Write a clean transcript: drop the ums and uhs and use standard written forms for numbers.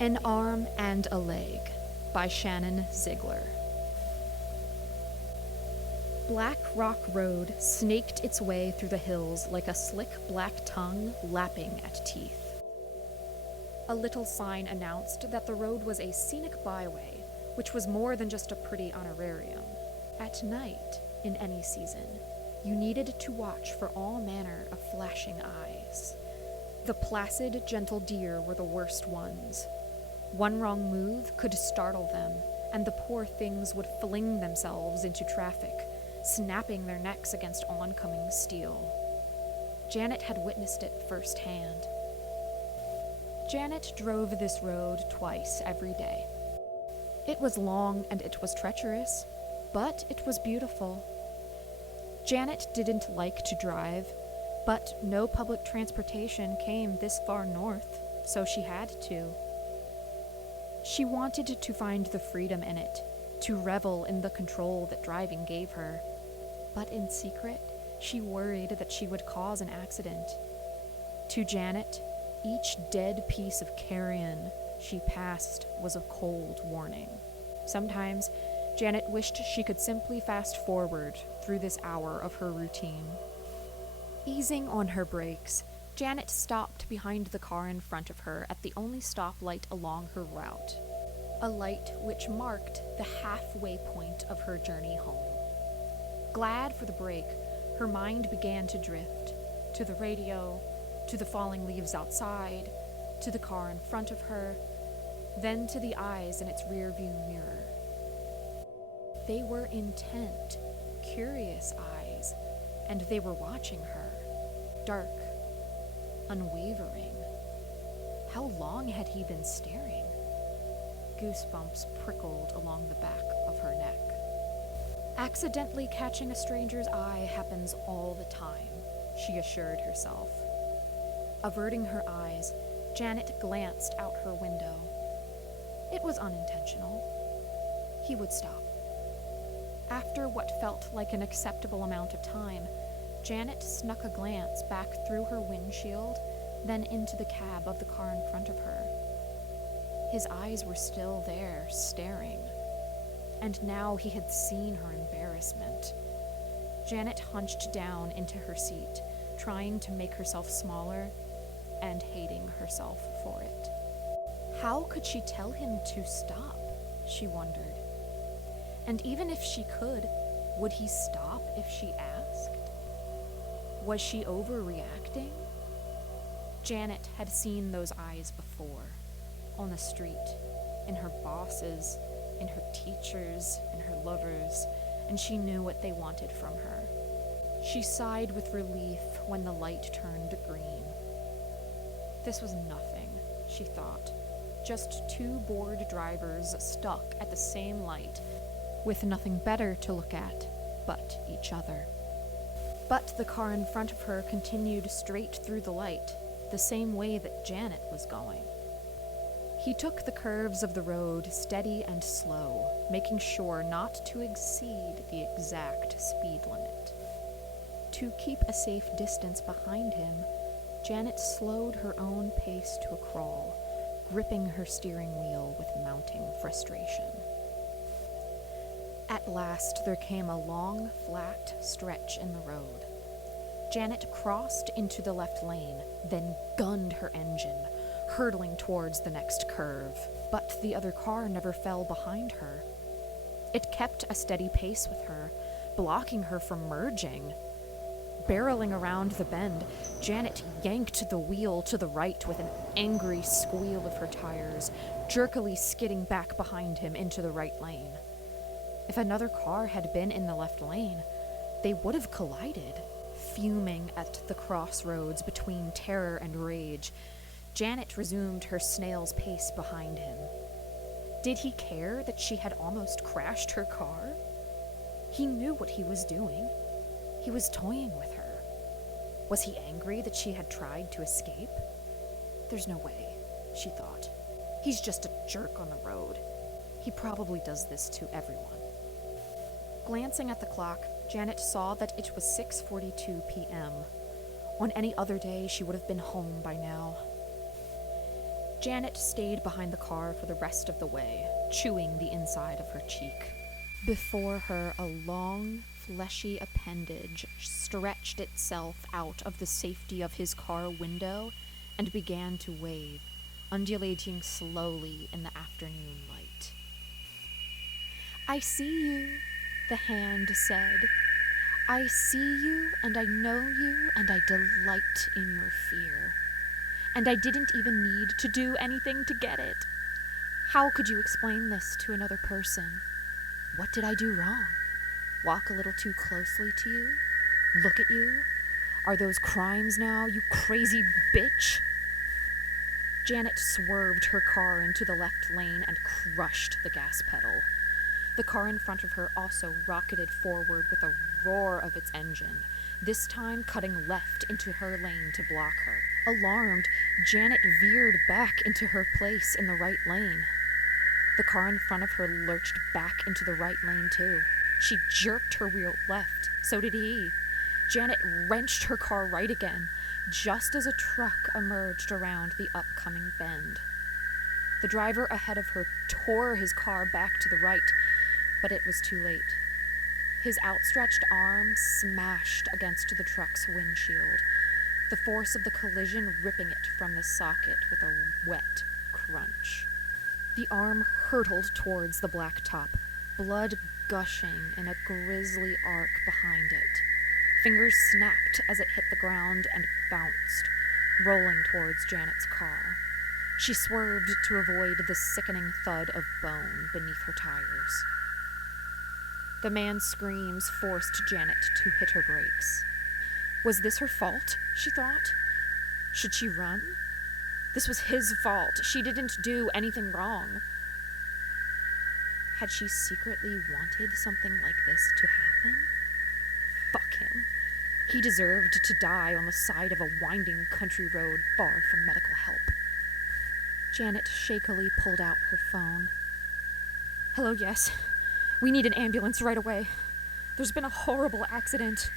An Arm and a Leg by Shannon Ziegler. Black Rock Road snaked its way through the hills like a slick black tongue lapping at teeth. A little sign announced that the road was a scenic byway, which was more than just a pretty honorarium. At night, in any season, you needed to watch for all manner of flashing eyes. The placid, gentle deer were the worst ones. One wrong move could startle them, and the poor things would fling themselves into traffic, snapping their necks against oncoming steel. Janet had witnessed it firsthand. Janet drove this road twice every day. It was long and it was treacherous, but it was beautiful. Janet didn't like to drive, but no public transportation came this far north, so she had to. She wanted to find the freedom in it, to revel in the control that driving gave her. But in secret, she worried that she would cause an accident. To Janet, each dead piece of carrion she passed was a cold warning. Sometimes, Janet wished she could simply fast forward through this hour of her routine. Easing on her brakes, Janet stopped behind the car in front of her at the only stoplight along her route, a light which marked the halfway point of her journey home. Glad for the break, her mind began to drift, to the radio, to the falling leaves outside, to the car in front of her, then to the eyes in its rearview mirror. They were intent, curious eyes, and they were watching her, dark, unwavering. How long had he been staring? Goosebumps prickled along the back of her neck. Accidentally catching a stranger's eye happens all the time, she assured herself. Averting her eyes, Janet glanced out her window. It was unintentional. He would stop. After what felt like an acceptable amount of time, Janet snuck a glance back through her windshield, then into the cab of the car in front of her. His eyes were still there, staring. And now he had seen her embarrassment. Janet hunched down into her seat, trying to make herself smaller, and hating herself for it. How could she tell him to stop, she wondered. And even if she could, would he stop if she asked? Was she overreacting? Janet had seen those eyes before, on the street, in her bosses, in her teachers, in her lovers, and she knew what they wanted from her. She sighed with relief when the light turned green. This was nothing, she thought. Just two bored drivers stuck at the same light, with nothing better to look at but each other. But the car in front of her continued straight through the light, the same way that Janet was going. He took the curves of the road steady and slow, making sure not to exceed the exact speed limit. To keep a safe distance behind him, Janet slowed her own pace to a crawl, gripping her steering wheel with mounting frustration. At last, there came a long, flat stretch in the road. Janet crossed into the left lane, then gunned her engine, hurtling towards the next curve. But the other car never fell behind her. It kept a steady pace with her, blocking her from merging. Barreling around the bend, Janet yanked the wheel to the right with an angry squeal of her tires, jerkily skidding back behind him into the right lane. If another car had been in the left lane, they would have collided. Fuming at the crossroads between terror and rage, Janet resumed her snail's pace behind him. Did he care that she had almost crashed her car? He knew what he was doing. He was toying with her. Was he angry that she had tried to escape? There's no way, she thought. He's just a jerk on the road. He probably does this to everyone. Glancing at the clock, Janet saw that it was 6:42 p.m. 'm. On any other day, she would have been home by now. Janet stayed behind the car for the rest of the way, chewing the inside of her cheek. Before her, a long, fleshy appendage stretched itself out of the safety of his car window and began to wave, undulating slowly in the afternoon light. "I see you," the hand said. "I see you, and I know you, and I delight in your fear. And I didn't even need to do anything to get it. How could you explain this to another person? What did I do wrong? Walk a little too closely to you? Look at you? Are those crimes now, you crazy bitch?" Janet swerved her car into the left lane and crushed the gas pedal. The car in front of her also rocketed forward with a roar of its engine, this time cutting left into her lane to block her. Alarmed, Janet veered back into her place in the right lane. The car in front of her lurched back into the right lane too. She jerked her wheel left. So did he. Janet wrenched her car right again, just as a truck emerged around the upcoming bend. The driver ahead of her tore his car back to the right, but it was too late. His outstretched arm smashed against the truck's windshield, the force of the collision ripping it from the socket with a wet crunch. The arm hurtled towards the blacktop, blood gushing in a grisly arc behind it. Fingers snapped as it hit the ground and bounced, rolling towards Janet's car. She swerved to avoid the sickening thud of bone beneath her tires. The man's screams forced Janet to hit her brakes. Was this her fault, she thought? Should she run? This was his fault. She didn't do anything wrong. Had she secretly wanted something like this to happen? Fuck him. He deserved to die on the side of a winding country road far from medical help. Janet shakily pulled out her phone. "Hello, yes. We need an ambulance right away. There's been a horrible accident."